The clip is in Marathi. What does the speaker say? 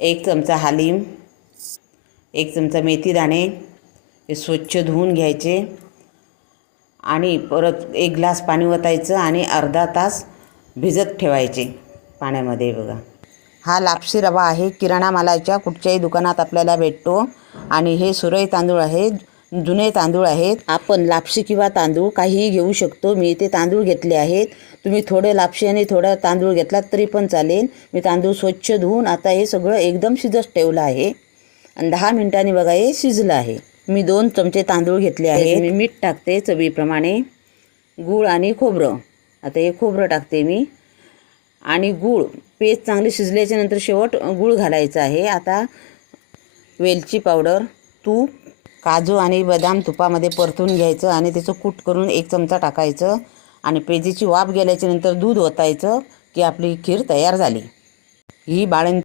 1 चमचा हालीम, 1 चमचा मेथी दाणे हे स्वच्छ धुवून घ्यायचे आणि परत 1 ग्लास पाणी ओतायचं आणि अर्धा तास भिजत ठेवायचे पाण्यामध्ये. बघा, हा लापशी रवा आहे, किराणा मालाच्या कुठच्याही दुकानात आपल्याला भेटतो आणि हे सुरई तांदूळ आहे, जुने तांदूळ आहेत. आपण लापशी किंवा तांदूळ काहीही घेऊ शकतो. मी इथे तांदूळ घेतले आहेत. तुम्ही थोडे लापशी आणि थोडा तांदूळ घेतलात तरी पण चालेल. मी तांदूळ स्वच्छ धुवून आता हे सगळं एकदम शिजत ठेवलं आहे आणि 10 मिनिटांनी बघा हे शिजलं आहे. मी 2 चमचे तांदूळ घेतले आहेत. मी मीठ टाकते चवीप्रमाणे, गूळ आणि खोबरं. आता हे खोबरं टाकते मी आणि गूळ. पेस्ट चांगली शिजल्याच्या नंतर शेवट गूळ घालायचं आहे. आता वेलची पावडर, तूप, काजू आणि बदाम तुपामध्ये परतून घ्यायचं आणि त्याचं कूट करून 1 चमचा टाकायचं आणि पेजीची वाफ गेल्याच्या नंतर दूध ओतायचं की आपली खीर तयार झाली. ही